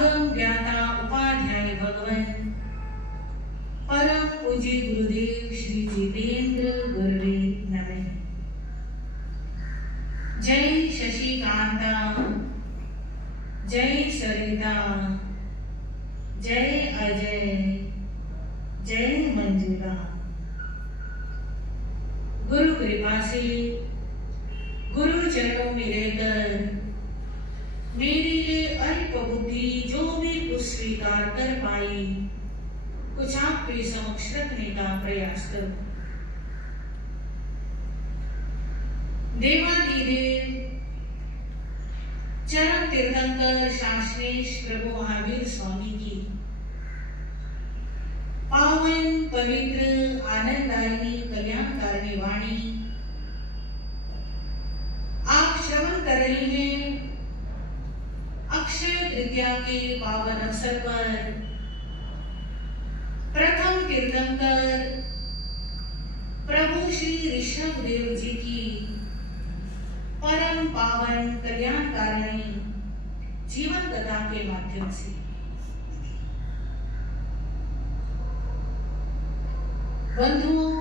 आगम ज्ञाता उपाध्याय भगवन परम पूज्य गुरुदेव श्री जितेंद्र गुरुवे नमः। जय शशिकांता, जय सरिता, जय अजय, जय मंजुला। गुरु कृपा से गुरु चरणों में रहकर मेरी ये अल्प बुद्धि जो भी कुछ स्वीकार कर पाई, कुछ आपके समक्ष रखने का प्रयास करूं। देवाधिदेव चरण तीर्थंकर शासनेश प्रभु महावीर स्वामी की पावन पवित्र आनंददायिनी कल्याणकारिणी वाणी आप श्रवण कर रहे हैं। अक्षय तृतीया के पावन अवसर पर प्रथम तीर्थंकर प्रभु श्री ऋषभ देव जी की परम पावन कल्याणकारिणी जीवन कथा के माध्यम से बंधुओं,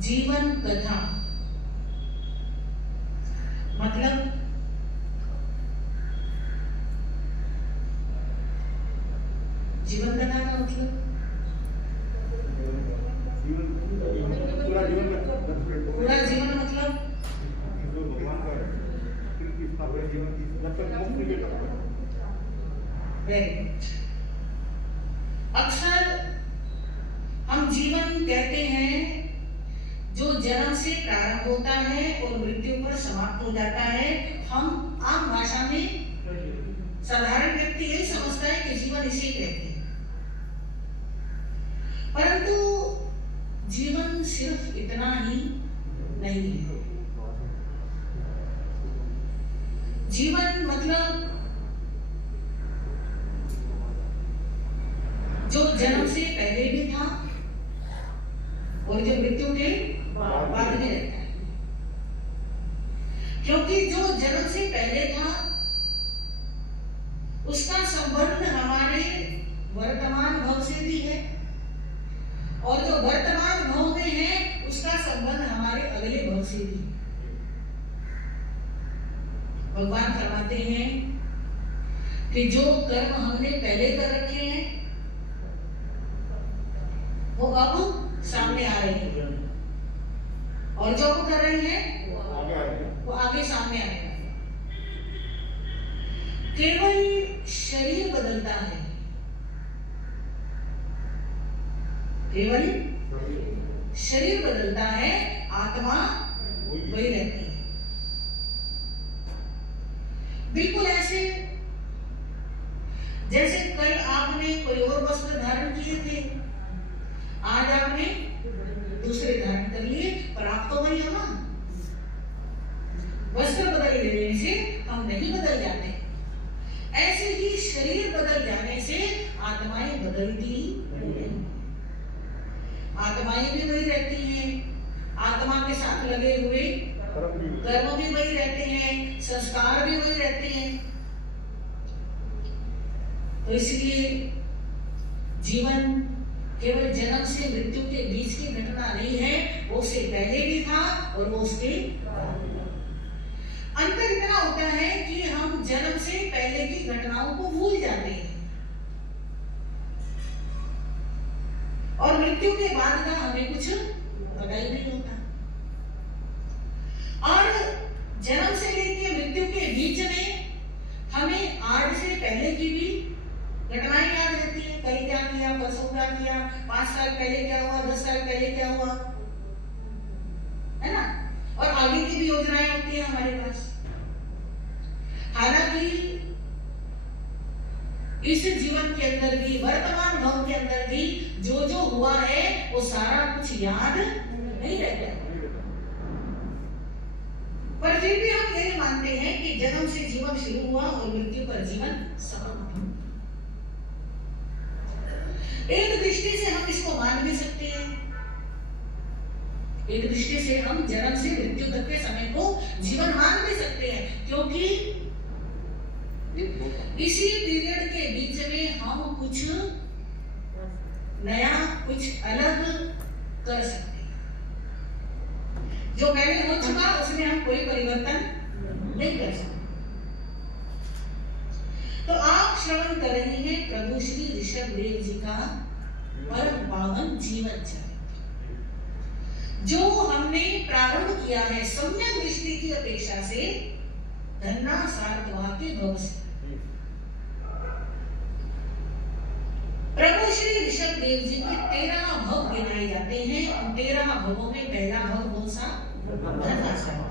जीवन कथा मतलब जीवन कथा का मतलब पूरा जीवन मतलब अक्सर हम जीवन कहते हैं जो जन्म से प्रारंभ होता है और मृत्यु पर समाप्त हो जाता है। हम आम भाषा में साधारण व्यक्ति यही समझता है कि जीवन इसे कहते हैं, परंतु जीवन सिर्फ इतना ही नहीं है। जीवन मतलब जो जन्म से पहले भी था और जो मृत्यु के बाद में रहता है, क्योंकि जो जन्म से पहले था उसका संबंध हमारे वर्तमान भव से भी है, और जो वर्तमान भव में है उसका संबंध हमारे अगले भव से भी है। भगवान फरमाते हैं कि जो कर्म हमने पहले कर रखे हैं वो अब सामने आ रहे हैं, और जो हम कर रहे हैं वो आगे सामने आएगा। केवल शरीर बदलता है, केवल शरीर बदलता है, आत्मा वही रहती है। बिल्कुल ऐसे जैसे कल आपने कोई और वस्त्र धारण किए थे, आज आपने दूसरे धारण कर लिए, पर आप तो वही हो ना। वस्त्र बदल लेने से हम नहीं बदल जाते, ऐसे ही शरीर बदल जाने से आत्माएं बदलती हैं। आत्माएं भी वही रहती हैं, आत्मा के साथ लगे हुए कर्म भी वही रहते हैं, संस्कार भी वही रहते हैं। तो इसलिए जीवन केवल जन्म से मृत्यु के बीच की घटना नहीं है, वो उससे पहले भी था और वो उसके अंतर इतना होता है कि हम जन्म से पहले की घटनाओं को भूल जाते हैं और मृत्यु के बाद का हमें कुछ पता ही नहीं होता। और जन्म से लेकर मृत्यु के बीच में हमें आज से पहले की भी घटनाएं याद रहती है। कल क्या किया, परसों क्या किया, 5 साल पहले क्या हुआ, 10 साल पहले क्या हुआ, है ना। और आगे की भी योजनाएं होती है हमारे पास। हालांकि इस जीवन के अंदर भी, वर्तमान भव के अंदर भी जो जो हुआ है वो सारा कुछ याद नहीं रहता, पर फिर भी हम यही मानते हैं कि जन्म से जीवन शुरू हुआ और मृत्यु पर जीवन समाप्त हुआ। एक दृष्टि से हम इसको मान भी सकते हैं, एक दृष्टि से हम जन्म से मृत्यु तक के समय को जीवन मान भी सकते हैं, क्योंकि इसी पीरियड के बीच में हम कुछ नया, कुछ अलग कर सकते हैं। जो पहले हो चुका उसमें हम कोई परिवर्तन नहीं कर सकते। तो आप श्रवण कर रहे हैं प्रभु श्री ऋषभ देव जी का परम पावन जीवन चरित्र, जो हमने प्रारंभ किया है सम्यक दृष्टि की अपेक्षा से धन्ना सार्थवा के भव से। प्रभु श्री ऋषभ देव जी के 13 भव गिनाए जाते हैं। उन 13 भवों में पहला भव कौन सा? धन्ना सार्थवा।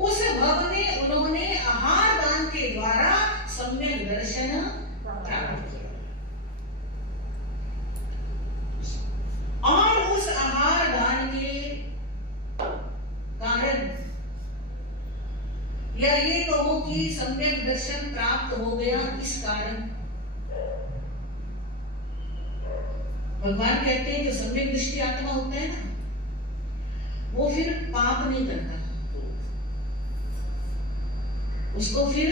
उस भव में उन्होंने आहार दान के द्वारा सम्यक दर्शन प्राप्त किया, और उस आहार दान के कारण, या ये कहो कि सम्यक दर्शन प्राप्त हो गया इस कारण, भगवान कहते हैं जो सम्यक दृष्टि आत्मा होता है ना, वो फिर पाप नहीं करता, उसको फिर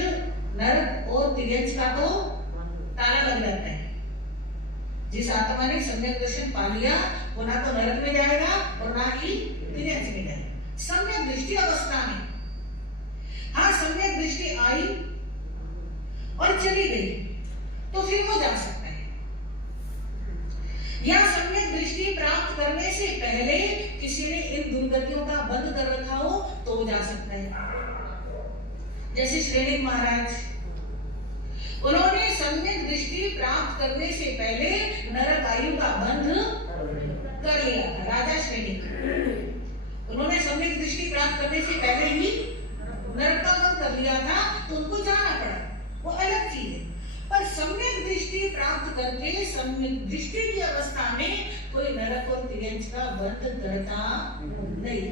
नरक और तिर्यंच का तो ताला लग जाता है। जिस आत्मा ने सम्यक दर्शन पा लिया वो ना तो नरक में जाएगा और ना ही तिर्यंच में जाएगा। सम्यक दृष्टि अवस्था में, हाँ सम्यक दृष्टि आई और चली गई तो फिर वो जा सकता है, या सम्यक दृष्टि प्राप्त करने से पहले किसी ने इन दुर्गतियों का बंद कर रखा हो तो वो जा सकता है। जैसे श्रेणी महाराज, उन्होंने सम्यक दृष्टि प्राप्त करने से पहले नरक आयु का बंध कर लिया था। राजा श्रेणी उन्होंने सम्यक दृष्टि प्राप्त करने से पहले ही नरक का बंध कर लिया था, तो उनको जाना पड़ा, वो अलग चीज है। पर सम्यक दृष्टि प्राप्त करके सम्यक दृष्टि की अवस्था में कोई नरक और तिर्यंच का बंध करता नहीं।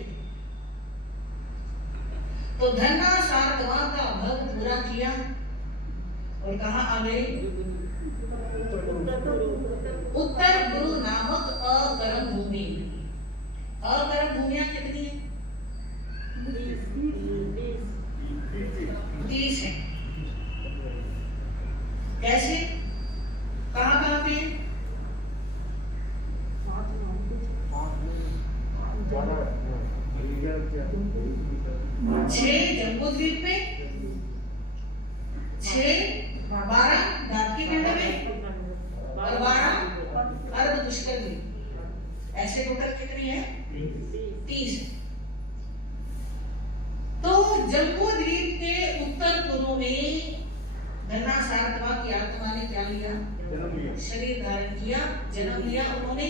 तो धन्ना सार्थवा का भव पूरा किया और कहाँ आ गए? उत्तर गुरु नामक अकर्म भूमि। अकर्म भूमियां कितनी है? 30 है। कैसे, कहाँ कहाँ पे? 6 जम्बूद्वीप में, 12 गादगी पिंड में और 12 अर्ध पुष्कर द्वीप। ऐसे टोटल कितनी है? 30 है। तो जम्बूद्वीप के उत्तर पूर्व में धन्ना सार्थवा की आत्मा ने क्या लिया? शरीर धारण किया, जन्म लिया उन्होंने,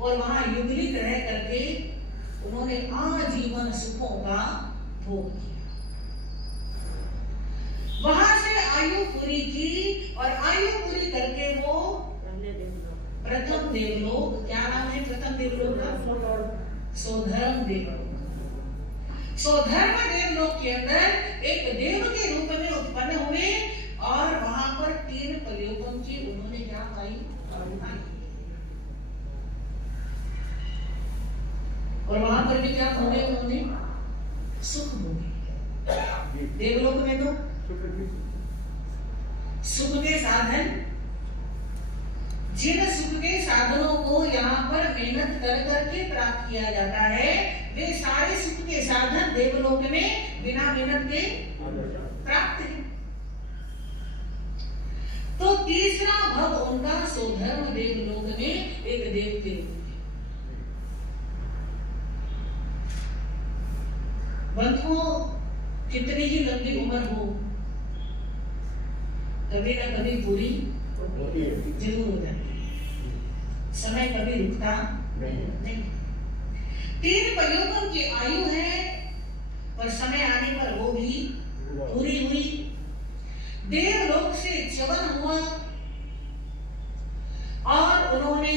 और वहां युगलिक रह करके उन्होंने आजीवन सुखों का भोग किया। वहां से आयु पूरी की, और आयु पूरी करके वो प्रथम देवलोक, क्या नाम है प्रथम देवलोक का? सोधर्म देवलोक। सोधर्म देवलोक के अंदर एक देव के रूप में उत्पन्न हुए, और वहां पर 3 कलयुगों की उन्होंने क्या पाई? और वहां पर भी क्या भोगे उन्होंने? सुख भोगे। देवलोक में तो सुख के साधन, जिन सुख के साधनों को यहाँ पर मेहनत कर करके प्राप्त किया जाता है, वे सारे सुख के साधन देवलोक में बिना मेहनत के प्राप्त है। तो तीसरा भव उनका सोधर्म देवलोक में एक देव के रूप में। बंधुओं, कितनी ही लंबी उम्र हो, कभी ना कभी पूरी जरूर हो जाती है। समय कभी रुकता नहीं। 3 कलयुगों की आयु है, पर समय आने पर वो भी पूरी हुई। देवलोक से च्यवन हुआ, और उन्होंने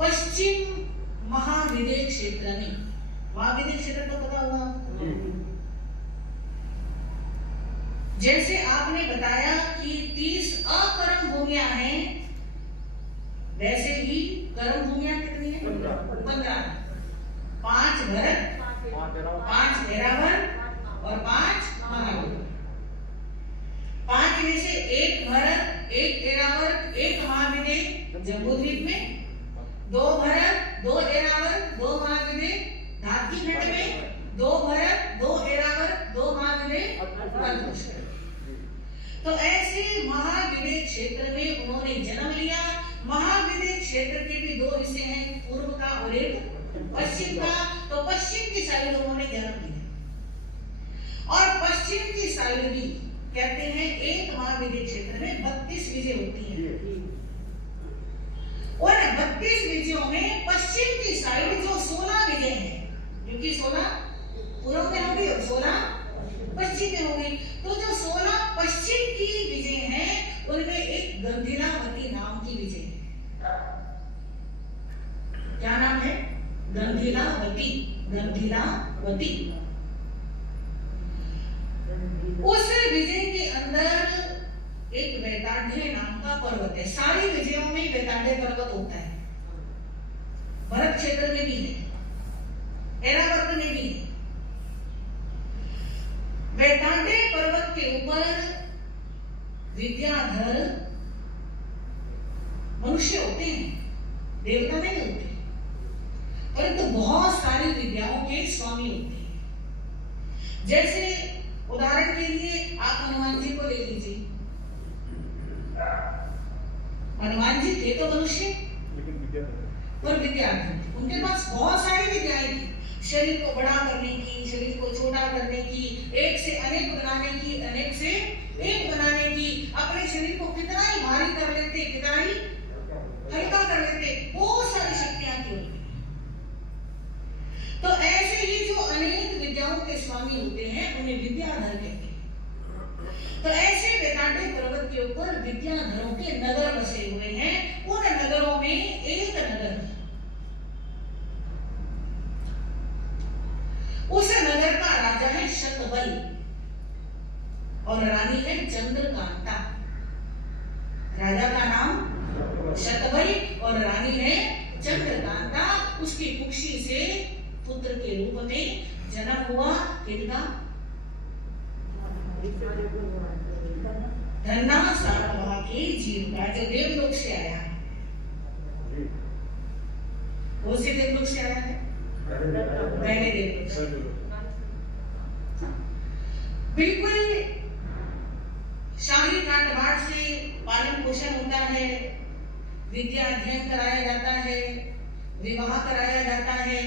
पश्चिम महाविदेह क्षेत्र में, महाविदेह क्षेत्र तो पता हुआ, जैसे आपने बताया कि 30 अकर्म भूमियां हैं, वैसे ही कर्म भूमियां कितनी है? 15। 5 भरत, 5 ऐरावत और 5 महाविद्या। 5 में से 1 भरत, 1 ऐरावत, 1 महाविद्या जम्बूद्वीप में, 2 भरत, 2 ऐरावत, 2 महाविद्या धातकी खंड में, 2 भरत, 2 ऐरावत, 2 महाविद्या अल्पपुष्कर। तो ऐसे महाविद्या क्षेत्र में उन्होंने जन्म लिया। महाविद्या क्षेत्र के भी 2 हिस्से हैं, पूर्व का और एक पश्चिम का। तो पश्चिम की साइड उन्होंने जन्म लिया और पश्चिम की साइड भी कहते हैं एक महाविद्या क्षेत्र में 32 विजय होती हैं और 32 विजयों में पश्चिम की साइड जो 16 विजय हैं, क्योंकि 16 पूर्व में होगी और 16 पश्चिम में होगी, तो जो 16 पश्चिम की विजय हैं उनमें एक गंधीलावती नाम की विजय है। क्या नाम है? गंधीलावती। गंधीलावती। उस विजय के अंदर एक वैताढ़्य नाम का पर्वत है। सारी विजयों में वैताढ़्य पर्वत होता है, भरत क्षेत्र में भी है, ऐरावत में भी है। वैताढ़्य पर्वत के ऊपर विद्याधर मनुष्य होते हैं, देवता नहीं होते, परंतु बहुत सारी विद्याओं के स्वामी होते हैं। जैसे उदाहरण के लिए आप हनुमान जी को ले लीजिए। हनुमान जी थे तो मनुष्य पर विद्याधर, उनके पास बहुत सारी विद्याएं थी, शरीर को बड़ा करने की, शरीर को छोटा करने की, एक से अनेक बनाने की, अनेक से एक बनाने की, अपने शरीर को कितना ही भारी कर लेते, कितना ही हल्का कर लेते, बहुत सारी शक्तियां थी उनमें। तो ऐसे ही जो अनेक विद्याओं के स्वामी होते हैं उन्हें विद्याधर कहते हैं। तो ऐसे वैताढ़्य पर्वत के ऊपर विद्याधरों के नगर बसे हुए हैं। उन नगरों में एक नगर, उस नगर का राजा है शतबल और रानी है चंद्रकांता। राजा का नाम शतबल और रानी है चंद्रकांता। उसकी कुक्षी से पुत्र के रूप में जन्म हुआ किनका? धन्ना सातवाहन के जीव का, जो देवलोक से आया है। कौन से देवलोक से आया है? पहले देवलोक से। बिल्कुल शाही ठाट बाट से पालन पोषण होता है, विद्या अध्ययन कराया जाता है, विवाह कराया जाता है।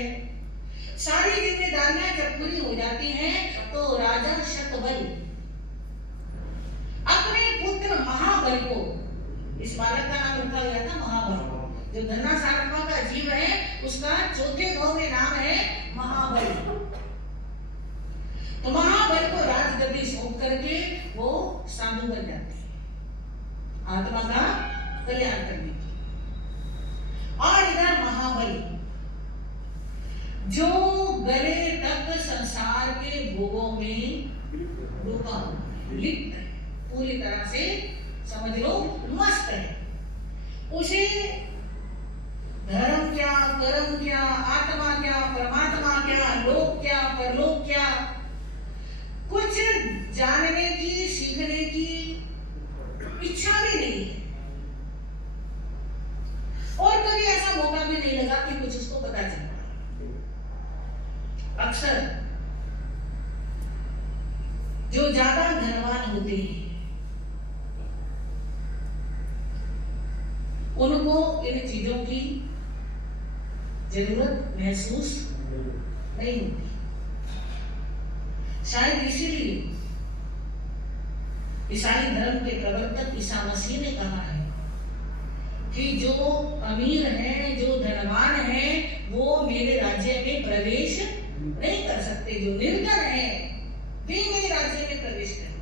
सारी जिम्मेदारियां जब पूरी हो जाती हैं तो राजा शतबल अपने पुत्र महाबल को, इस बालक का नाम रखा गया था महाबल। जो धन्ना सातवां का जीव है उसका चौथे भाव में नाम है महाबल। तो महाबल को राजगद्दी सौंप करके वो साधु बन जाते हैं, आत्मा का कल्याण करने की। और इधर महाबल जो गले तक संसार के भोगों में डूबा लिप्त है, पूरी तरह से समझ लो मस्त है। उसे धर्म क्या, कर्म क्या, आत्मा क्या, परमात्मा क्या, लोक क्या, परलोक क्या, कुछ जानने की, सीखने की इच्छा भी नहीं है। और कभी ऐसा मौका भी नहीं लगा कि कुछ उसको पता चला। अक्सर जो ज्यादा धनवान होते हैं उनको इन चीजों की जरूरत महसूस नहीं होती। शायद इसीलिए ईसाई धर्म के प्रवर्तक ईसा मसीह ने कहा है कि जो अमीर हैं, जो धनवान हैं, वो मेरे राज्य में प्रवेश नहीं कर सकते। जो निर्धन हैं वे मेरे राज्य में प्रवेश करें,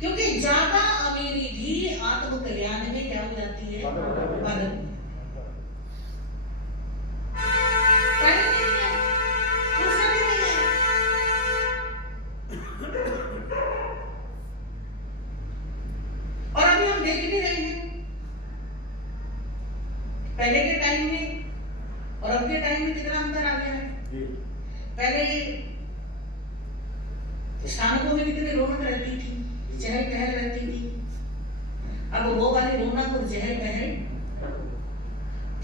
क्योंकि ज्यादा अमीरी भी आत्म कल्याण में क्या हो जाती है? बाधक। और अभी हम देख भी रहे हैं पहले के टाइम में और अब के टाइम में कितना अंतर आ गया है। पहले स्थानकों में कितनी रौनक रहती थी, चहल पहल रहती थी। अब वो वाली रौनक और चहल पहल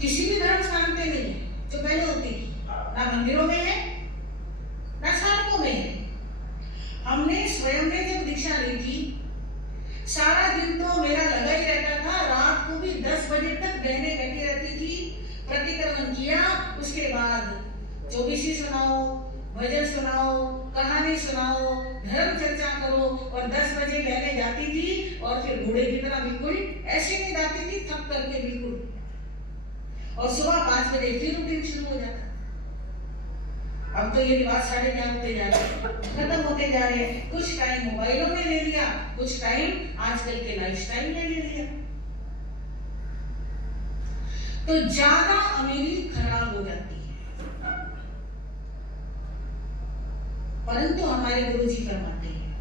किसी भी धर्म स्थान पे नहीं है जो पहले होती थी, ना मंदिरों में है ना स्थानकों में है। हमने स्वयं ने जब दीक्षा ली थी, सारा दिन तो मेरा लगा ही रहता था, रात को भी 10 बजे तक बहनें बैठी रहती थी, प्रतिक्रमण किया, उसके बाद चौबीसी सुनाओ, भजन सुनाओ, कहानी सुनाओ, धर्म चर्चा करो, और 10 बजे बहनें जाती थी और फिर घोड़े की तरह बिल्कुल ऐसे नहीं जाती थी, थक करके बिल्कुल, और सुबह 5 बजे फिर रूटीन शुरू हो जाता। अब तो ये रिवाज सारे क्या होते जा रहे हैं, खत्म होते जा रहे हैं। कुछ टाइम मोबाइलों में ले लिया, कुछ टाइम आजकल के लाइफस्टाइल में ले लिया, तो ज्यादा अमीरी खराब हो जाती है। परंतु हमारे गुरुजी फरमाते हैं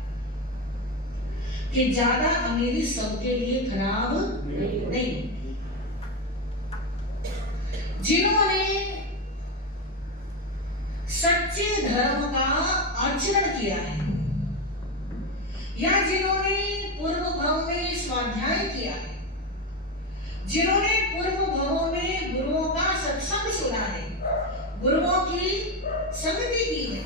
कि ज्यादा अमीरी सबके लिए खराब नहीं। जिन्होंने सच्चे धर्म का आचरण किया है, या जिन्होंने पूर्व भाव में स्वाध्याय किया है, जिन्होंने पूर्व भाव में गुरुओं का सत्संग सुना है, गुरुओं की संगति की है,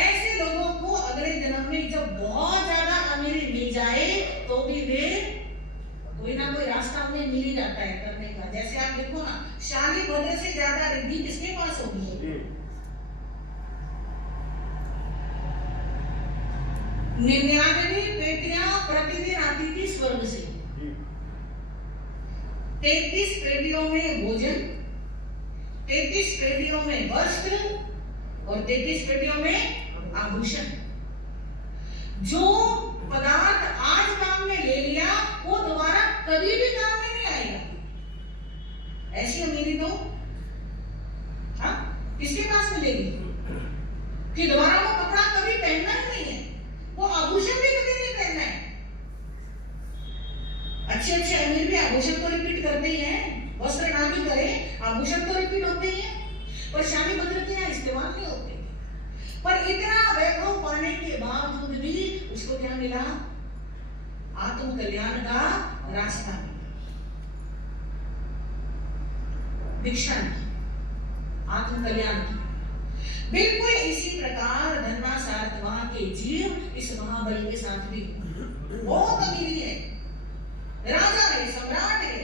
ऐसे लोगों को अगले जन्म में जब बहुत ज्यादा अमीरी मिल जाए तो भी वे कोई ना कोई रास्ता उन्हें मिल ही जाता है करने का। जैसे आप देखो ना, शाली भद्र से ज्यादा रिद्धि किसके पास होगी? 99 पेटियां प्रतिदिन आती थी स्वर्ग से, 33 पेटियों में भोजन, 33 पेटियों में वस्त्र और 33 पेटियों में आभूषण। जो पदार्थ आज काम में ले लिया वो दोबारा कभी भी काम में नहीं आएगा। ऐसी अमीरी तो किसके पास मिलेगी कि दोबारा वो कपड़ा कभी पहनना ही नहीं है, वो आभूषण भी कभी नहीं पहनना है। अच्छे अमीर भी आभूषण तो रिपीट करते ही हैं, वस्त्र ना भी करे आभूषण तो रिपीट होते ही हैं, पर शादी पत्र के यहाँ इस्तेमाल नहीं होते। पर इतना वैभव पाने के बावजूद भी उसको क्या मिला? आत्म कल्याण का रास्ता मिला, दीक्षा की, आत्म कल्याण की। बिल्कुल इसी प्रकार धन्ना सार्थवा के जीव इस महाबली के साथ भी बहुत अमीरी है, राजा है, सम्राट है।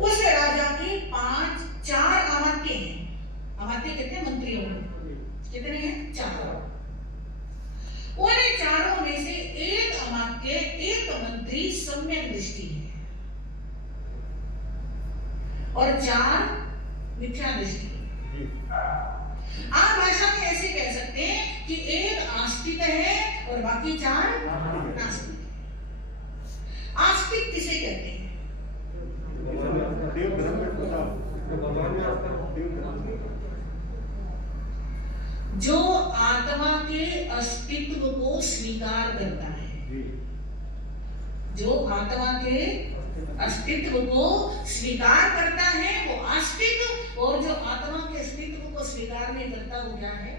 उस राजा के 4 अमात्य हैं। अमात्य कितने? मंत्रियों कितने हैं? 4। उन चारों में से एक अमात्य, एक मंत्री सम्यक दृष्टि है और 4 मिथ्या दृष्टि है। आप भाषा में ऐसे कह सकते हैं कि एक आस्तिक है और बाकी 4 नास्तिक है। आस्तिक किसे कहते हैं? जो आत्मा के अस्तित्व को स्वीकार करता है, जो आत्मा के अस्तित्व को स्वीकार करता है वो आस्तिक, और जो आत्मा के अस्तित्व को स्वीकार नहीं करता वो क्या है?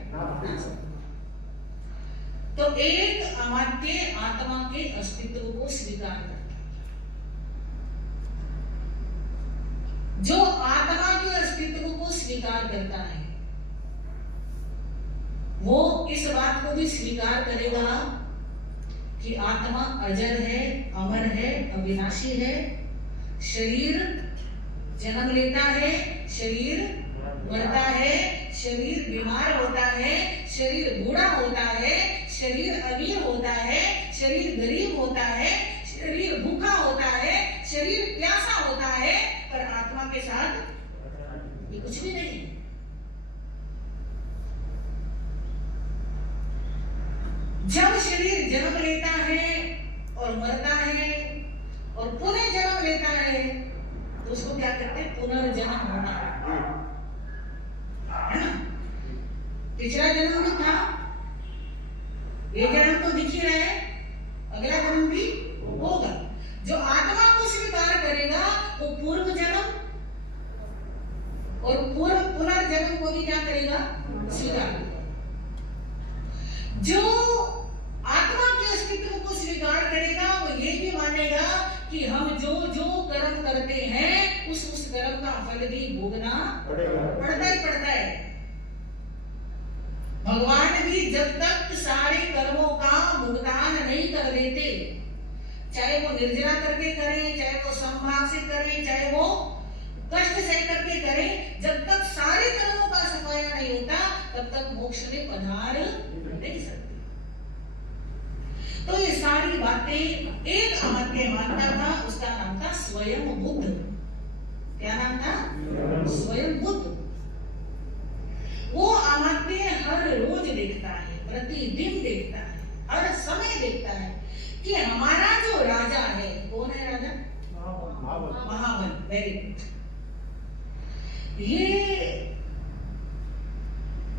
तो एक अमात्य आत्मा के अस्तित्व को स्वीकार करता है। जो आत्मा के अस्तित्व को स्वीकार करता है वो इस बात को भी स्वीकार करेगा कि आत्मा अजर है, अमर है, अविनाशी है। शरीर जन्म लेता है, शरीर मरता है, शरीर बीमार होता है, शरीर बूढ़ा होता है, शरीर अमीर होता है, शरीर गरीब होता है, शरीर भूखा होता है, शरीर प्यासा होता है, पर आत्मा के साथ ये कुछ भी नहीं। जब शरीर जन्म लेता है और मरता है और पुनः जन्म लेता है तो उसको क्या कहते हैं? पुनर्जन्म होना, है ना? पिछला जन्म भी था, ये जन्म तो दिख ही रहा है, अगला जन्म भी होगा। जो आत्मा को स्वीकार करेगा वो पूर्व जन्म और पूर्व पुनर्जन्म को भी क्या करेगा? स्वीकार करेगा। जो आत्मा के अस्तित्व को स्वीकार करेगा वो ये भी मानेगा कि हम जो जो कर्म करते हैं उस कर्म का फल भी भोगना पड़ता ही पड़ता है। भगवान भी जब तक सारे कर्मों का भुगतान नहीं कर देते, चाहे वो निर्जरा करके करें, चाहे वो समभाग से करें, चाहे वो कष्ट सह करके करें, जब तक सारे कर्मों का सफाया नहीं होता तब तक मोक्ष में पधार नहीं सकते। तो ये सारी बातें एक अमात्य मानता था, उसका नाम था स्वयं बुद्ध। क्या नाम था? स्वयं बुद्ध। वो अमात्य हर रोज देखता है, प्रतिदिन देखता है, हर समय देखता है कि हमारा जो राजा है, कौन है राजा? महाबल। Very good. ये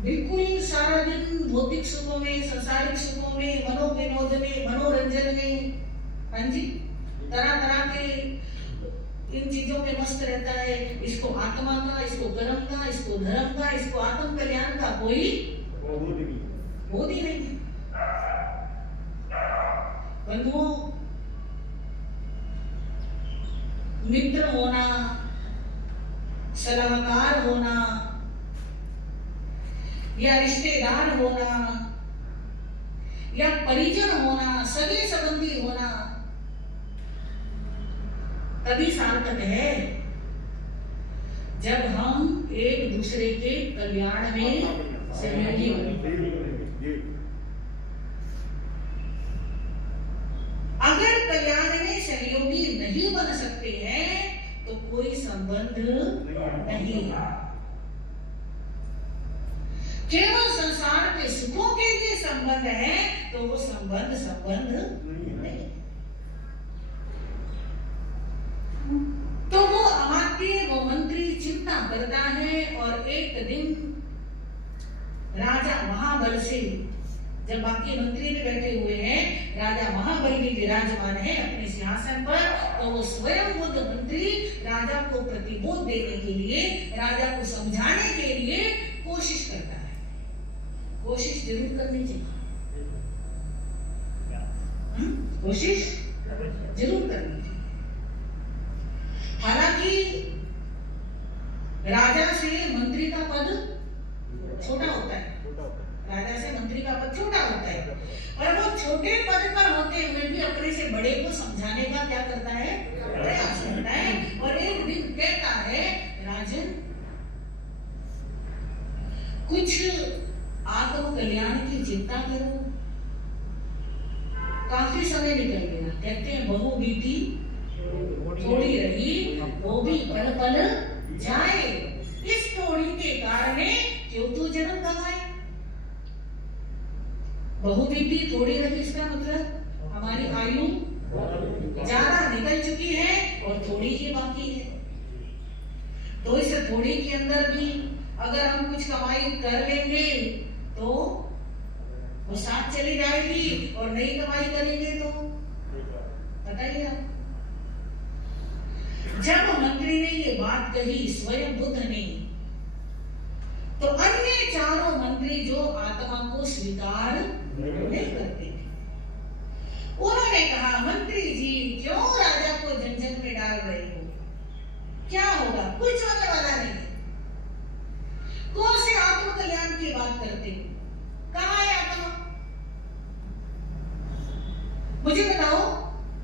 बिल्कुल सारा दिन भौतिक सुखों में, संसारिक सुखों में, मनोविनोद में, मनोरंजन में, हाँ जी, तरह तरह के इन चीजों में मस्त रहता है। इसको आत्मा का, इसको कर्म का, इसको धर्म का, इसको आत्म कल्याण का कोई बोध ही नहीं है। बंधुओं, मित्र होना, सलाहकार होना या रिश्तेदार होना या परिजन होना, सगे संबंधी होना तभी सार्थक है जब हम एक दूसरे के कल्याण में सहयोगी बने। अगर कल्याण में सहयोगी नहीं बन सकते हैं तो कोई संबंध नहीं है। केवल संसार के सुखों के लिए संबंध है तो वो संबंध नहीं। तो वो अमात्य, वो मंत्री चिंता करता है और एक दिन राजा महाबल से, जब बाकी मंत्री भी बैठे हुए हैं, राजा महाबल भी विराजमान है अपने सिंहासन पर, तो वो स्वयं बुद्ध मंत्री राजा को प्रतिबोध देने के लिए, राजा को समझाने के लिए कोशिश करता है। कोशिश जरूर करनी चाहिए, कोशिश जरूर करनी चाहिए। हालांकि राजा से मंत्री का पद छोटा होता है, राजा से मंत्री का पद छोटा होता है, और वो छोटे पद पर होते हुए भी अपने से बड़े को समझाने का क्या करता है? प्रयास करता है। और एक दिन कहता है, राजन कुछ आत्म कल्याण की चिंता करो। काफी समय निकल गया, कहते हैं बहु बीती थोड़ी रही, वो भी पल पल जाए। इस थोड़ी के कारण क्यों तू जन्म गवाए? बहु बीती थोड़ी रही, इसका मतलब हमारी आयु ज्यादा निकल चुकी है और थोड़ी ही बाकी है। तो इस थोड़ी के अंदर भी अगर हम कुछ कमाई कर लेंगे तो वो साथ चली जाएगी, और नई कमाई करेंगे तो बताइए आप। जब मंत्री ने ये बात कही, स्वयं बुद्ध ने, तो अन्य चारों मंत्री जो आत्मा को स्वीकार नहीं करते थे, उन्होंने कहा, मंत्री जी क्यों राजा को झंझट में डाल रहे हो? क्या होगा? कुछ होने वाला नहीं। कौन से आत्म कल्याण की बात करते हो? कहाँ है आत्मा? मुझे बताओ,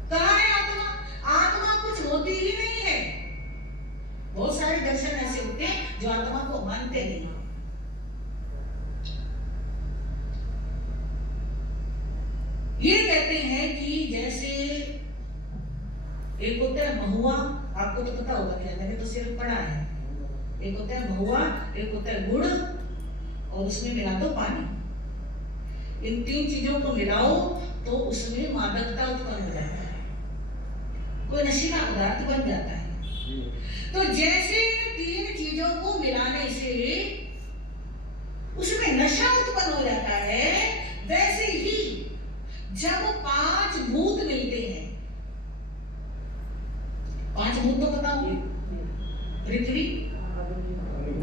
कहाँ है आत्मा? आत्मा कुछ होती ही नहीं है। बहुत सारे दर्शन ऐसे होते हैं जो आत्मा को मानते नहीं। ये कहते हैं कि जैसे एक होता है महुआ, आपको तो पता होगा, क्या मैंने तो सिर्फ पढ़ा है। एक होता है महुआ, एक होता है गुड़, और उसमें मिला दो पानी। इन तीन चीजों को मिलाओ तो उसमें मादकता उत्पन्न हो जाता है, कोई नशीला पदार्थ बन जाता है। तो जैसे तीन चीजों को मिलाने से उसमें नशा उत्पन्न हो जाता है, वैसे ही जब पांच भूत मिलते हैं, पांच भूत तो बताओ, पृथ्वी,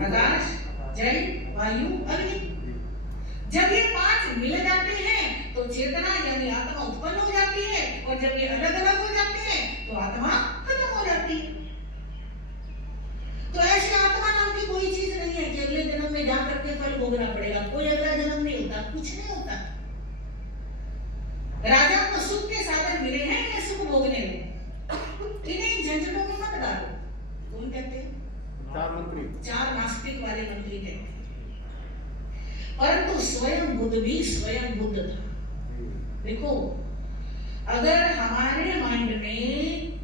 आकाश, जल, वायु अग्नि। जब ये 5 मिल जाते हैं तो चेतना यानी आत्मा उत्पन्न हो जाती है, और जब ये अलग अलग हो जाते हैं तो आत्मा खत्म हो जाती है। तो ऐसी आत्मा नाम की कोई चीज नहीं है कि अगले जन्म में जाकर के फल भोगना पड़ेगा। कोई अगला जन्म नहीं होता, कुछ नहीं होता। राजा को सुख के साधन मिले हैं, ये सुख भोगने में, इन्हें झंझटों में मत डालो। कौन कहते हैं? 4 मंत्री, 4 नास्तिक वाले मंत्री कहते हैं। परंतु स्वयं बुद्ध भी स्वयं बुद्ध था। देखो, अगर हमारे माइंड में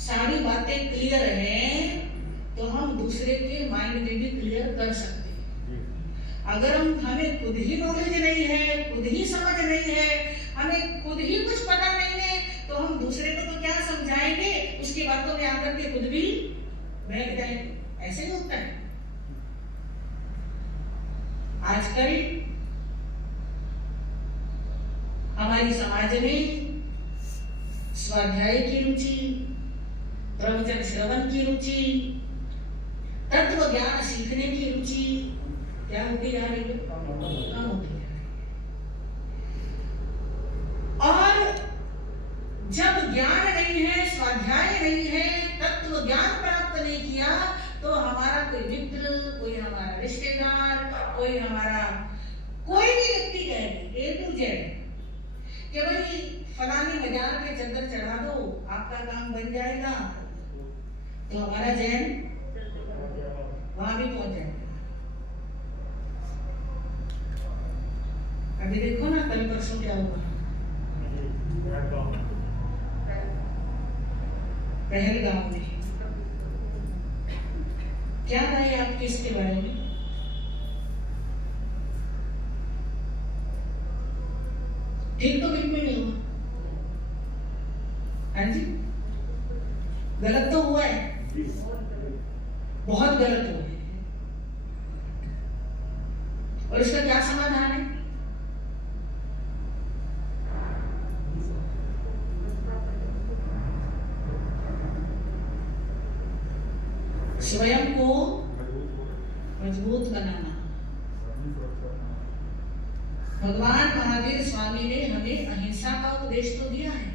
सारी बातें क्लियर हैं तो हम दूसरे के माइंड में भी क्लियर कर सकते हैं। अगर हमें खुद ही नॉलेज नहीं है, खुद ही समझ नहीं है, हमें खुद ही कुछ पता नहीं है, तो हम दूसरे को तो क्या समझाएंगे, उसकी बातों में आकर के खुद भी बहक जाएंगे। ऐसे ही होता है। आजकल हमारी समाज में स्वाध्याय की रुचि, प्रवचन श्रवण की रुचि, तत्व ज्ञान सीखने की रुचि क्या होती जा रही है? कम होती है। और जब ज्ञान नहीं है, स्वाध्याय नहीं है, तत्व ज्ञान प्राप्त नहीं किया, तो हमारा कोई मित्र, कोई हमारा रिश्तेदार, कोई हमारा कोई भी व्यक्ति कहेगी A to Z कि भाई फलानी बाजार पे चद्दर चढ़ा दो, आपका काम बन जाएगा, तो हमारा जैन वहां भी पहुंच जाएगा। अभी देखो ना, कल परसों क्या हुआ, पहलगाम में। क्या राय आपकी इसके बारे में? ठीक तो बिल्कुल नहीं हुआ। हाँ जी, गलत तो हुआ है, बहुत गलत हुआ है। और इसका क्या समाधान है? स्वयं को मजबूत बनाना। भगवान महावीर स्वामी ने हमें अहिंसा का उपदेश तो दिया है,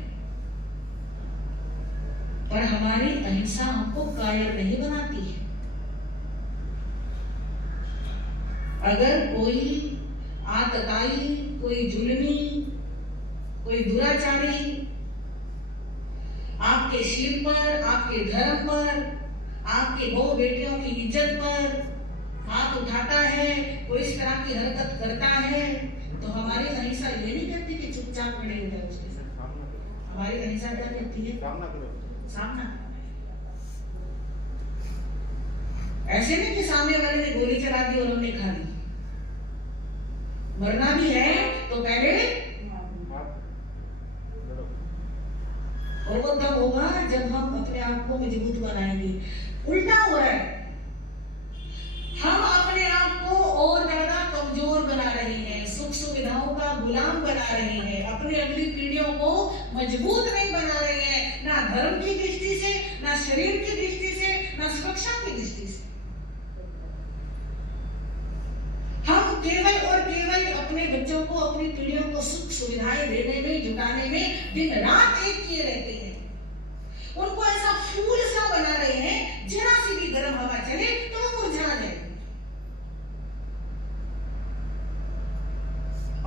पर हमारी अहिंसा हमको कायर नहीं बनाती है। अगर कोई आतताई, कोई जुल्मी, कोई दुराचारी आपके सिर पर, आपके धर्म पर, आपके बहु बेटियों की इज्जत पर हाथ उठाता है, कोई इस तरह की हरकत करता है, तो हमारी अहिंसा ये नहीं कहती कि चुपचाप खड़े हो जाए उसके साथ। हमारी अहिंसा क्या कहती है? सामना करो। सामना। ऐसे नहीं कि सामने वाले ने गोली चला दी और हमने खा ली। मरना भी है तो पहले, और वो तब होगा जब हम अपने आप को मजबूत बनाएंगे। उल्टा हो रहा है, हम अपने आप को और ज्यादा कमजोर बना रहे हैं, सुख सुविधाओं का गुलाम बना रहे हैं, अपनी अगली पीढ़ियों को मजबूत नहीं बना रहे हैं, ना धर्म की दृष्टि से, ना शरीर की दृष्टि से, ना सुरक्षा की दृष्टि से। हम केवल और केवल अपने बच्चों को, अपनी पीढ़ियों को सुख सुविधाएं देने में, जुटाने में दिन रात एक किए रहते हैं। उनको ऐसा फूल सा बना रहे हैं, जरा सी भी गर्म हवा चले तो वो मुरझा जाए।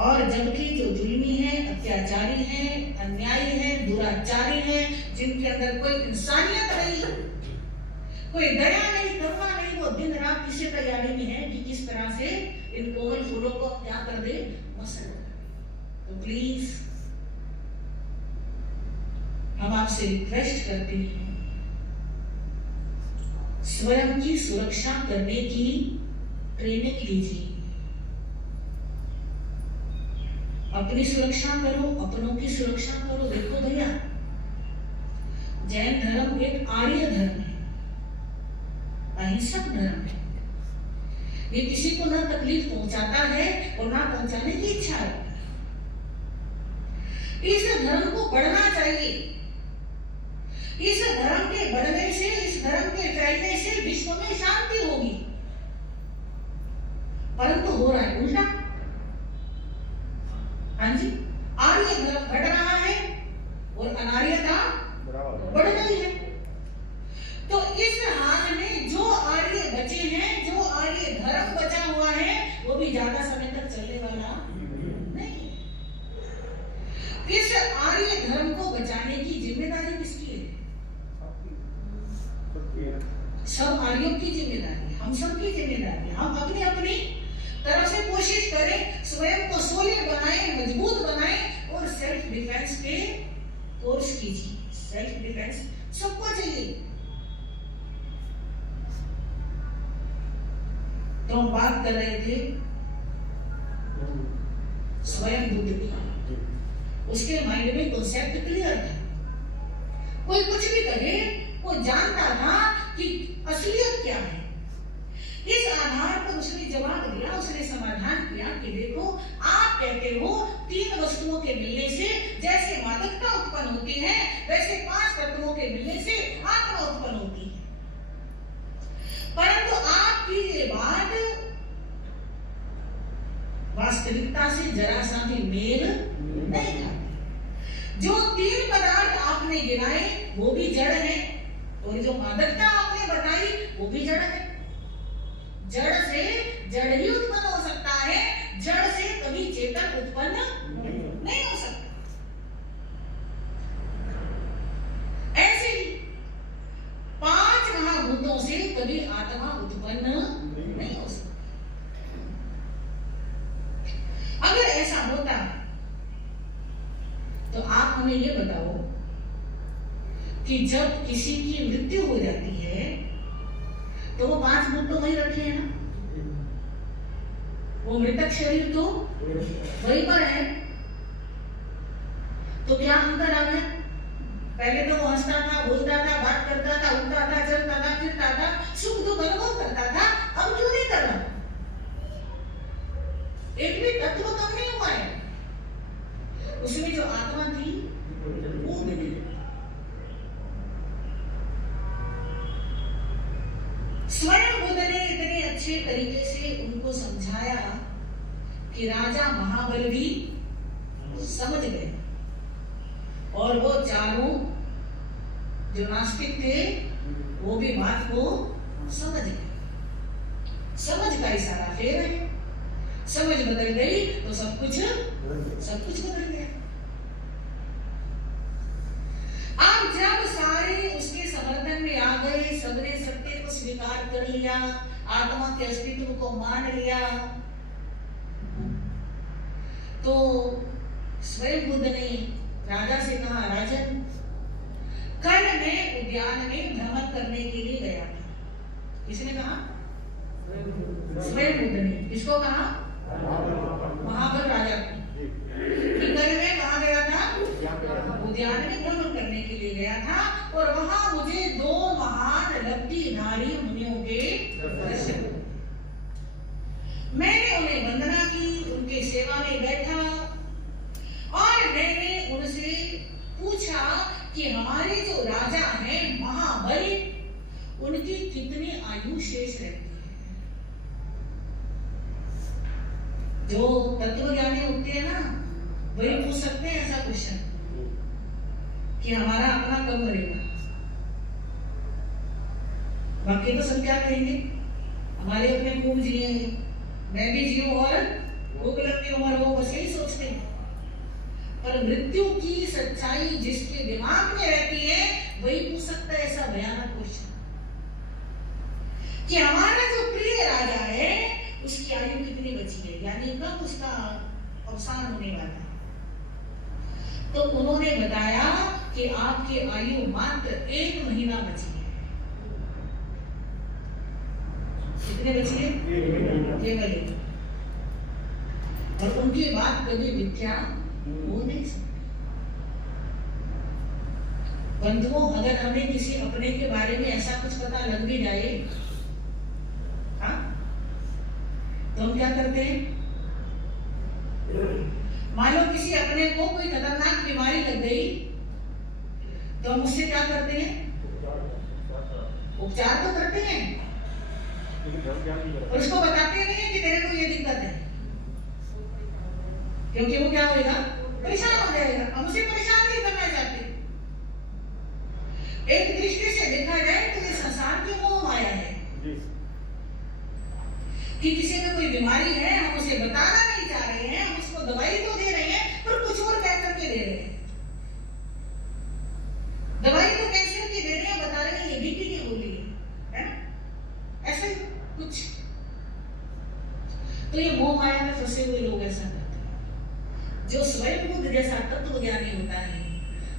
और जबकि जो जुल्मी है, अत्याचारी है, अन्यायी है, दुराचारी है, जिनके अंदर कोई इंसानियत नहीं, कोई दया नहीं, करुणा नहीं, वो दिन रात इसी तैयारी में है कि किस तरह से इन कोमल फूलों को क्या कर दे, मसल। तो प्लीज हम आपसे रिक्वेस्ट करते हैं, स्वयं की सुरक्षा करने की ट्रेनिंग लीजिए। अपनी सुरक्षा करो, अपनों की सुरक्षा करो। देखो भैया, जैन धर्म एक आर्य धर्म है, अहिंसक धर्म है। ये किसी को ना तकलीफ पहुंचाता है और ना पहुंचाने की इच्छा रखता है। इस धर्म को बढ़ना चाहिए। इस धर्म के बढ़ने से, इस धर्म के फैलने से विश्व में शांति होगी। परंतु हो रहा है उल्टा। हाँ जी, आर्य धर्म घट रहा है और अनार्यता बढ़ गई है। तो इस हाल में जो आर्य बचे हैं, जो आर्य धर्म बचा हुआ है, वो भी ज्यादा समय तक चलने वाला नहीं। इस आर्य धर्म को बचाने की जिम्मेदारी किसकी है? सब आर्यों की जिम्मेदारी, हम सब की जिम्मेदारी। हम अपनी अपनी तरफ से कोशिश करें, स्वयं को सोलिड बनाएं, मजबूत बनाएं और सेल्फ डिफेंस के कोर्स कीजिए। सेल्फ डिफेंस सबको चाहिए। तो हम बात कर रहे थे स्वयं बुद्ध की। उसके माइंड में कॉन्सेप्ट क्लियर था। कोई कुछ भी कहे, वो जानता था कि असलियत क्या है। इस आधार पर उसने जवाब दिया, उसने समाधान किया कि देखो, आप कहते हो 3 वस्तुओं के मिलने से जैसे मादकता उत्पन्न होती है, वैसे 5 तत्वों के मिलने से आत्मा उत्पन्न होती है। परंतु आपकी ये बात वास्तविकता से जरा सा भी मेल नहीं खाती। जो 3 पदार्थ आपने गिनाए वो भी जड़ है, और जो मादकता आपने बताई वो भी जड़ है। जड़ से जड़ ही उत्पन्न हो सकता है, जड़ से कभी चेतन उत्पन्न नहीं हो सकता। ऐसे ही 5 महाभूतों से कभी आत्मा उत्पन्न नहीं हो सकता। अगर ऐसा होता तो आप हमें ये बताओ कि जब किसी की मृत्यु हो जाती है तो वो 5 भूत तो वही रखे हैं ना, वो मृतक शरीर तो वही पर है। तो क्या अंतर आ गया? पहले तो वो हंसता था, बोलता था, बात करता था, उठता था, चलता था, फिरता था, सुख दुख अनुभव करता था। अब क्यों नहीं कर रहा? एक भी तत्व कम नहीं हुआ है। उसमें जो आत्मा थी वो मिली। स्वयं बुद्ध ने इतने अच्छे तरीके से उनको समझाया कि राजा महाबल भी समझ गए, और वो चारों जो नास्तिक थे वो भी बात को समझ गए। समझ का इशारा फेर है, समझ बदल गई तो सब कुछ बदल गया। अब जब सारे उसके समर्थन में आ गए, सबने सत्य को स्वीकार कर लिया, आत्मा के अस्तित्व को मान लिया, तो स्वयं बुद्ध ने राजा से कहा, राजन, कल मैं उद्यान में भ्रमण करने के लिए गया था। किसने कहा? स्वयं बुद्ध ने। किसको कहा? महाबल राजा को। कि कल मैं कहाँ गया था? उद्यान में भ्रमण करने के लिए गया था, और वहां मुझे 2 महान लब्धिधारी मुनियों के दर्शन हुए। मैंने उन्हें वंदना की, उनके सेवा में बैठा, और मैंने उनसे पूछा कि हमारे जो राजा हैं महाबल, उनकी कितनी आयु शेष रहती है। जो तत्वज्ञानी होते हैं ना, वही पूछ सकते हैं ऐसा क्वेश्चन कि हमारा अपना कब मरेगा। बाकी तो सब क्या कहेंगे, हमारे अपने खूब जिए, मैं भी जीऊं और भूख लगती उम्र हो, बस यही सोचते हैं। पर मृत्यु की सच्चाई जिसके दिमाग में रहती है वही पूछ सकता है ऐसा भयानक क्वेश्चन कि हमारा जो प्रिय राजा है उसकी आयु कितनी बची है, यानी कब उसका अवसान होने वाला है। तो उन्होंने बताया कि आपकी आयु मात्र 1 महीना बची है। कितने बची है? केवल 1। और उनकी बात कभी मिथ्या हो नहीं सकती। बंधुओं, अगर हमें किसी अपने के बारे में ऐसा कुछ पता लग भी जाए, हाँ, तो हम क्या करते हैं? मान लो किसी अपने को कोई खतरनाक बीमारी लग गई, तो हम उससे क्या करते हैं? उपचार तो करते हैं, और उसको बताते नहीं है कि तेरे को ये क्योंकि वो क्या होगा, परेशान हो जाएगा। हम उसे परेशान नहीं करना चाहते। एक दृष्टि से देखा जाए तो ये संसार की मोह माया है कि किसी में कोई बीमारी है, हम उसे बताना नहीं चाह रहे हैं, हम उसको दवाई तो दे रहे हैं पर कुछ और कह करके दे रहे हैं। दवाई तो कैंसर की दे रहे हैं, बता रहे हैं ये बीपी की गोली है ना, ऐसे कुछ। तो ये मोह माया में फंसे हुए लोग ऐसा करते हैं। जो स्वयं बुद्ध जैसा तत्व ज्ञानी होता है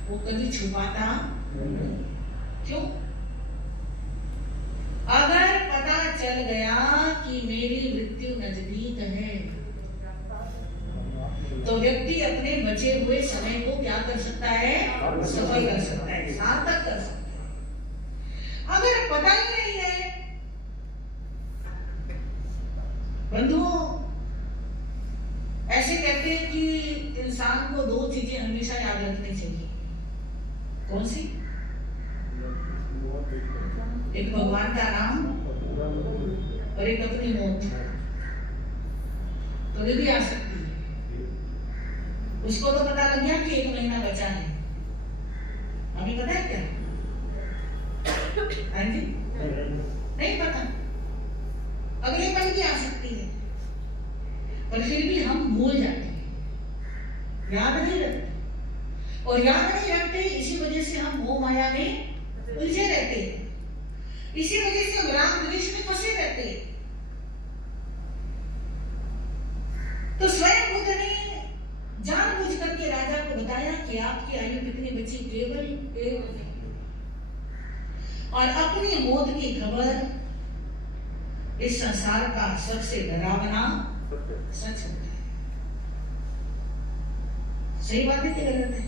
वो कभी छुपाता नहीं। क्यों? अगर पता चल गया कि मेरी मृत्यु नजदीक है तो व्यक्ति अपने बचे हुए समय को क्या कर सकता है, सफल कर सकता है, सार्थक कर सकता है। अगर पता ही नहीं है, बंधुओं ऐसे कहते हैं कि इंसान को दो चीजें हमेशा याद रखनी चाहिए। कौन सी? एक भगवान का नाम और एक अपनी मौत। तो ये भी आ सकती है। उसको तो पता लग गया कि 1 महीना बचा है, हमें पता है क्या? हाँ जी, नहीं पता। अगले पल भी आ सकती है, पर फिर भी हम भूल जाते हैं, याद नहीं रखते। और याद नहीं रखते, इसी वजह से हम मोह माया में उलझे रहते हैं, इसी वजह से हम राग द्वेष में फंसे रहते हैं। तो स्वयं बुद्ध ने जानबूझ करके राजा को बताया कि आपकी आयु कितनी बची, केवल 1 महीना, और अपनी मौत की खबर इस संसार का सबसे डरावना सच होता है। सही बात है कि गलत है?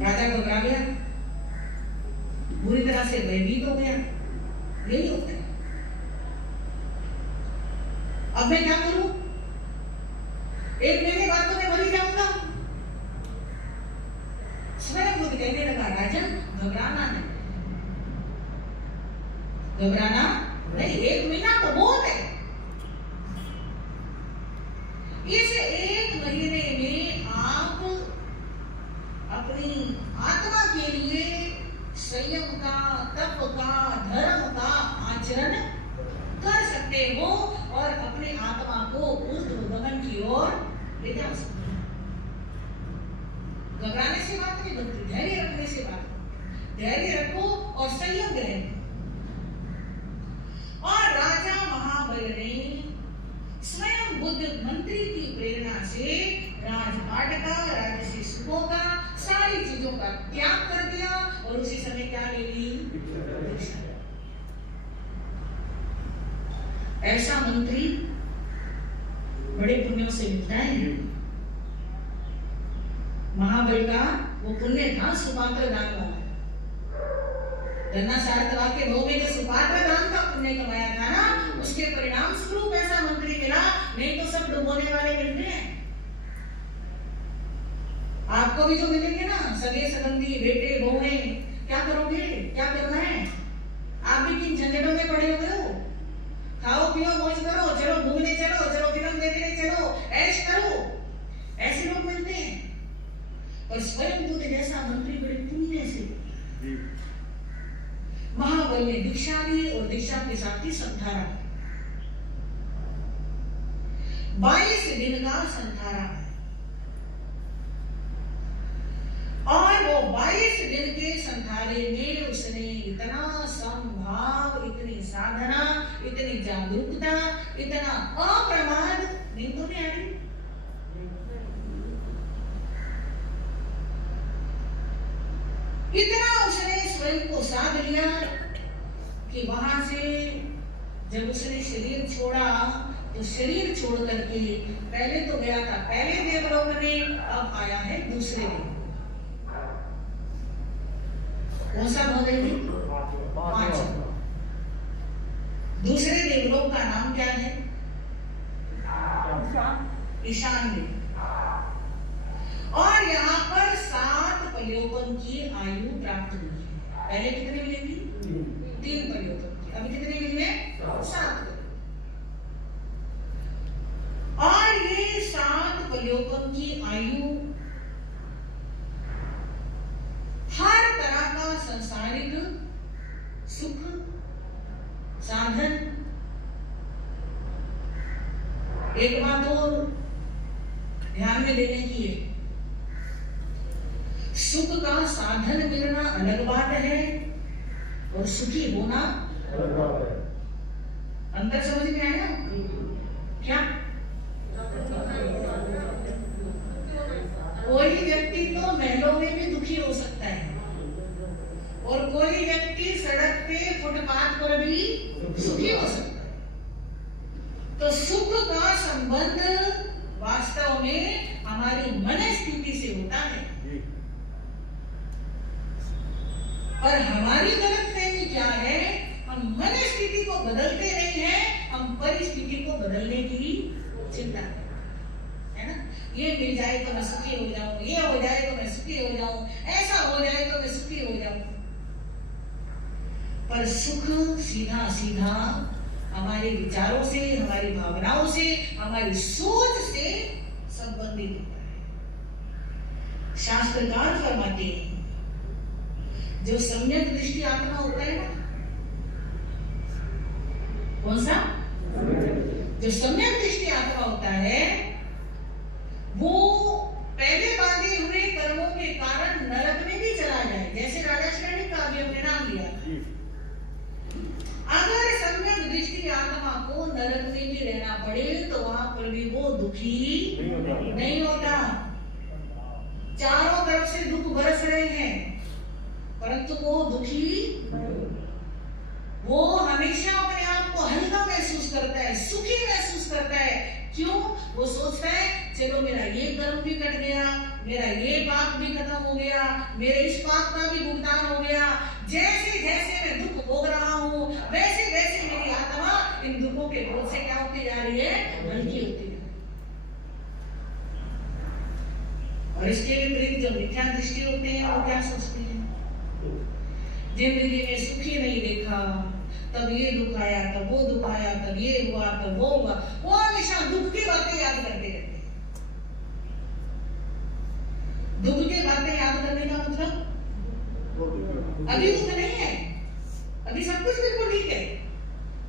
राजा घबरा गया, बुरी तरह से भयभीत हो गया। यही होता है। अब मैं क्या करूं? 1 महीने बाद तो मैं मर ही जाऊंगा। स्वयं बुद्ध कहने लगा, राजन घबराना नहीं, घबराना नहीं, 1 महीना तो बहुत है। इस 1 महीने में आप अपनी आत्मा के लिए संयम का, तप का, धर्म का आचरण कर सकते हो और अपने आत्मा को ऊर्ध्वगमन की ओर ले जा सकते हो। घबराने से बात नहीं बनती, धैर्य रखने से बात बनती। धैर्य रखो और संयम रहो। और राजा महाबल ने स्वयं बुद्ध मंत्री की प्रेरणा से राजपाट का, राजसी सुखों का, सारी चीजों का त्याग कर दिया और उसी समय क्या ले ली? ऐसा मंत्री बड़े पुण्यों से मिलता है। महाबल का वो पुण्य था सुपात्र दान वाला। धन्नासार के भोग में जो सुपात्र दान का पुण्य कमाया था ना, उसके परिणाम स्वरूप ऐसा मंत्री मिला। नहीं तो सब डुबोने वाले मिलते हैं। आपको भी जो मिलेंगे ना, सगे संबंधी, बेटे बहुएं, क्या करोगे? क्या करना है? आप भी किन झंझटों में पड़े हुए हो? खाओ पियो मौज करो, चलो घूमने चलो, चलो फिल्म देखने चलो, ऐश करो। ऐसे लोग मिलते हैं। और स्वयं बुद्ध जैसा मंत्री बड़े पुण्य से महाबल ने दीक्षा ली और दीक्षा के साथ ही संधारा। 22 दिन का संधारा है और वो 22 दिन के संधारे में उसने इतना समभाव, इतनी साधना, इतनी जागरूकता, इतना अप्रमाद, नींद तो नहीं आ रही, इतना उसने स्वयं को साध लिया कि वहां से जब उसने शरीर छोड़ा तो शरीर छोड़ करके पहले तो गया था पहले देवलोक में, अब आया है दूसरे देवलोक। कौन सा भाव है? 5। दूसरे देवलोक का नाम क्या है? ईशान देव। और यहाँ पर 7 पलियोपन की आयु प्राप्त हुई है। पहले कितने मिलेगी? 3 पलियोपन की। अभी कितने मिली है? 7। और ये 7 यौवन की आयु हर तरह का संसारिक सुख साधन, एक बात और ध्यान में देने की है, सुख का साधन मिलना अलग बात है और सुखी होना अलग बात है। अंतर समझ में आया क्या? कोई व्यक्ति तो महलों में भी दुखी हो सकता है और कोई व्यक्ति सड़क पे फुटपाथ पर भी सुखी हो सकता है। तो सुख का संबंध वास्तव में हमारी मन स्थिति से होता है, पर हमारी गलतफहमी क्या है, हम मन स्थिति को बदलते नहीं हैं, हम परिस्थिति को बदलने की चिंता करते हैं, है ना? ये मिल जाए तो मैं सुखी हो जाऊं, ये हो जाए तो मैं सुखी हो जाऊं, ऐसा हो जाए तो मैं सुखी हो जाऊं। पर सुख सीधा सीधा हमारे विचारों से, हमारी भावनाओं से, हमारी सोच से संबंधित होता है। शास्त्रकार फरमाते हैं जो सम्यक दृष्टि आत्मा होता है ना, कौन सा? जो सम्यक दृष्टि आत्मा होता है वो पहले बांधे हुए कर्मों के कारण नरक में भी चला जाए, जैसे राजा श्रेणी का भी हमने नाम लिया। अगर सम्यक दृष्टि आत्मा को नरक में भी रहना पड़े तो वहां पर भी वो दुखी नहीं होता। चारों तरफ से दुख बरस रहे हैं परंतु वो दुखी, वो हमेशा अपने आप को हल्का महसूस करता है, सुखी महसूस करता है। क्यों? वो सोचता है चलो मेरा ये कर्म भी कट गया, मेरा ये पाप भी खत्म हो गया, मेरे इस पाप का भी भुगतान हो गया। जैसे जैसे मैं दुख भोग रहा हूँ वैसे वैसे मेरी आत्मा इन दुखों के बोझ से क्या होती जा रही है, हल्की होती है। और इसके विपरीत जो मिथ्या दृष्टि होते हैं वो क्या सोचते हैं, जिंदगी में सुखी नहीं देखा, तब ये दुख आया, तब वो दुख आया, तब ये हुआ, तब वो हुआ। वो हमेशा दुख की बातें याद करते रहते हैं। दुख की बातें याद करने का मतलब अभी दुख नहीं है, अभी सब कुछ बिल्कुल ठीक है,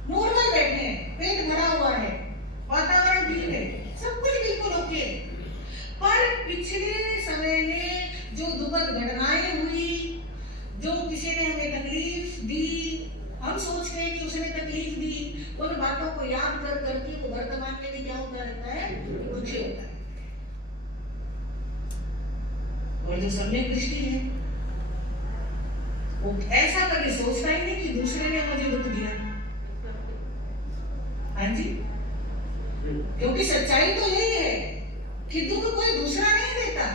नॉर्मल बैठे हैं, पेट भरा हुआ है, वातावरण ठीक है, सब कुछ बिल्कुल ओके। पर पिछले समय में जो दुखद घटनाएं हुई, जो किसी ने हमें तकलीफ दी, हम सोचते हैं कि उसने तकलीफ दी, उन बातों को याद कर करके वो वर्तमान में भी क्या होता रहता है, दुखी होता है। और जो सम्यक दृष्टि है वो ऐसा कभी सोचता ही नहीं कि दूसरे ने मुझे दुख दिया। हाँ जी, क्योंकि सच्चाई तो यही है कि दुख कोई दूसरा नहीं देता,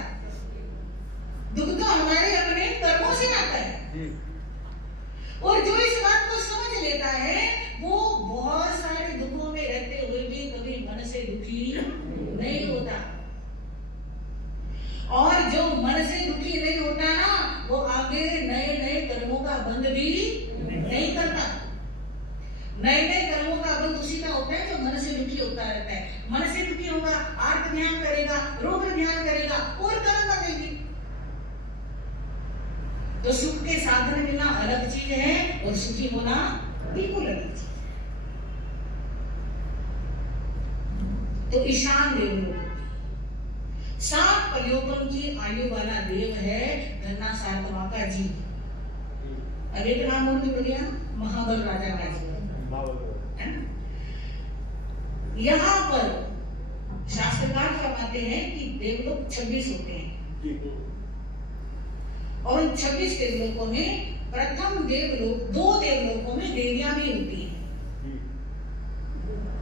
दुख तो हमारे अपने कर्मों से आता है। और जो इस बात को समझ लेता है वो बहुत सारे दुखों में रहते हुए भी कभी मन से दुखी नहीं होता। और जो मन से दुखी नहीं होता ना, वो आगे नए नए कर्मों का बंध भी नहीं करता। नए नए कर्मों का बंध उसी का होता है जो मन से दुखी होता रहता है। मन से दुखी होगा, आर्त ध्यान करेगा, रोग ध्यान करेगा और कर्म बनेगी। तो सुख के साधन मिलना अलग चीज है और सुखी होना बिल्कुल अलग चीज है। तो ईशान देवलोक 7 प्रयोगों की आयु वाला देव है धन्ना सातवा का जी। अब एक नाम और मिल गया, महाबल राजा का जी है ना। यहाँ पर शास्त्रकार फरमाते हैं कि देवलोक 26 होते हैं और उन 26 देवलोकों में प्रथम देवलोक, 2 देवलोकों में देवियां भी होती हैं।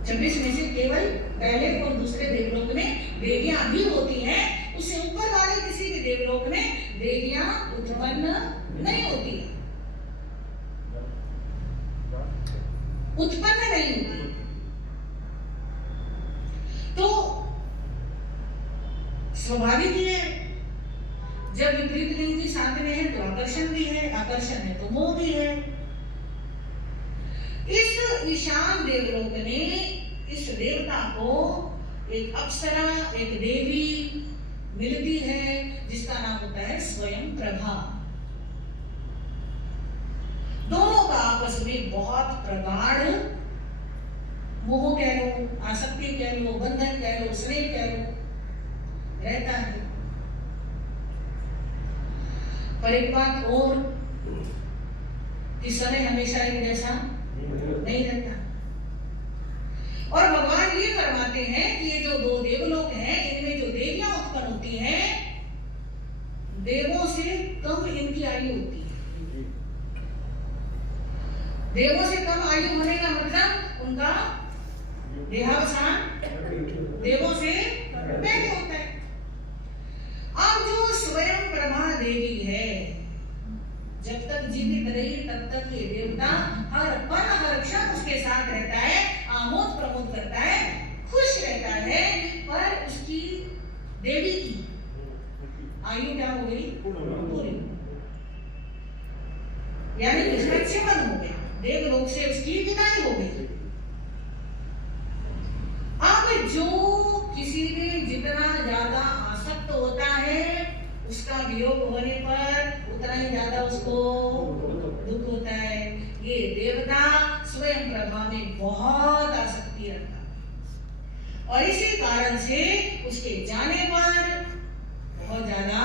26 में से केवल पहले और दूसरे देवलोक में देवियां भी होती हैं। उससे ऊपर वाले किसी भी देवलोक में देवियां उत्पन्न नहीं होती, उत्पन्न नहीं होती। तो स्वाभाविक ही है, जब विपरीत लिंगी साथ में है तो आकर्षण भी है, आकर्षण है तो मोह भी है। इस ईशान देवलोक ने इस देवता को एक अप्सरा, एक देवी मिलती है जिसका नाम होता है स्वयं प्रभा। दोनों का आपस में बहुत प्रगाढ़ मोह कह लो, आसक्ति कह लो, बंधन कह लो, स्नेह कह लो, रहता है। पर एक बात और, कि समय हमेशा एक जैसा नहीं रहता। और भगवान ये फरमाते हैं कि ये जो दो देवलोक हैं, इनमें जो देवियां उत्पन्न होती हैं, देवों से कम इनकी आयु होती है। देवों से कम आयु होने का मतलब उनका देहावसान देवों से पहले होता है। अब जो स्वयं प्रभा देवी है, जब तक जीवित रही तब तक ये देवता हर पल हर क्षण उसके साथ रहता है, आमोद प्रमोद करता है, खुश रहता है। पर उसकी देवी की आयु क्या हो गई? पूरी, यानी उसका जीवन हो गया, देवलोक से उसकी विदाई हो गई। अब जो किसी में जितना ज्यादा आसक्त होता है, उसका वियोग होने पर उतना ही ज्यादा उसको दुख होता है। ये देवता स्वयं प्रभा में बहुत आसक्ति रखता है और इसी कारण से उसके जाने पर बहुत ज्यादा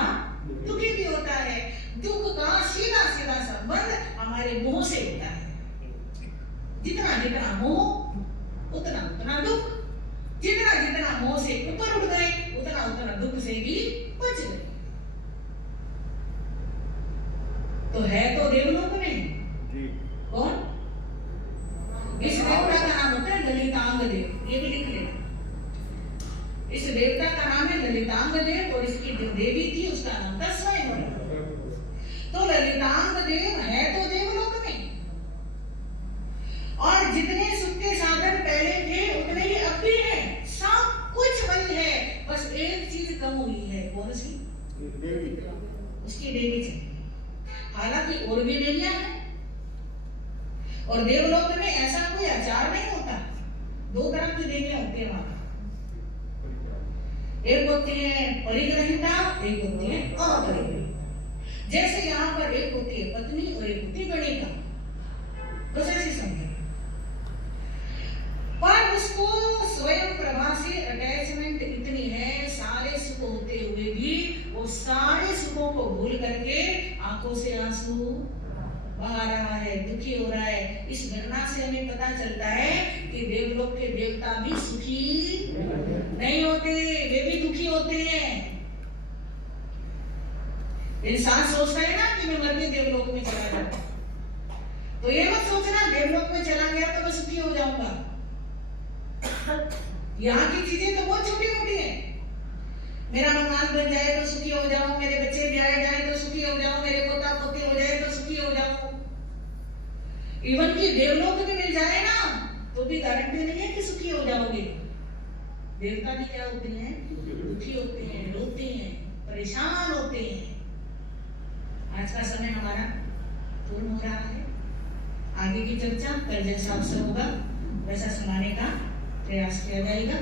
दुखी भी होता है। दुख का सीधा सीधा संबंध हमारे मोह से होता है। जितना जितना मोह उतना उतना दुख, जितना जितना मोह से ऊपर उठ गए उतना उतना दुख से भी बच गए। तो है तो देवलोक में कौन? इस देवता का नाम होता है ललितांग देव, ये भी लिख लेना। इस देवता का नाम है ललितांग देव और इसकी जो देवी थी उसका नाम था स्वयं। तो ललितांग देव है तो देवलोक में, और जितने सुख के साधन पहले थे उतने ही अब भी हैं, सब कुछ वही है। बस एक चीज कम हुई है, कौन सी? देवी, उसकी देवी चाहिए। हालांकि और भी देवियां हैं, और देवलोक में ऐसा कोई आचार नहीं होता। दो तरह की देवियां होती है वहां, एक होती है परिग्रहिता, एक होती है अपरिग्रहिता। जैसे यहाँ पर एक होती है पत्नी और एक होती है गणिका, बस ऐसी समझे। पर उसको स्वयं प्रभा से अटैचमेंट इतनी है, सारे सुख होते हुए भी वो सारे सुखों को भूल करके आंखों से आंसू बहा रहा है, दुखी हो रहा है। इस घटना से हमें पता चलता है कि देवलोक के देवता भी सुखी नहीं होते, वे भी दुखी होते हैं। इंसान सोचता है ना कि मैं मर के देवलोक में चला जाऊं, तो ये मत सोचना देवलोक में चला गया तो मैं सुखी हो जाऊंगा। यहाँ की चीजें तो बहुत छोटी मोटी है। मेरा मकान बन जाए तो सुखी हो जाऊं, मेरे बच्चे ब्याह जाए तो सुखी हो जाऊं, मेरे पोता पोती हो जाए तो सुखी हो जाऊं। इवन की देवलोक में मिल जाए ना तो भी गारंटी नहीं है कि सुखी हो जाओगे। देवता भी क्या होते हैं? दुखी होते हैं, रोते हैं, परेशान होते हैं। आज का समय हमारा पूर्ण हो रहा है। आगे की चर्चा कल जैसा अवसर होगा वैसा सुनाने का प्रयास किया जाएगा।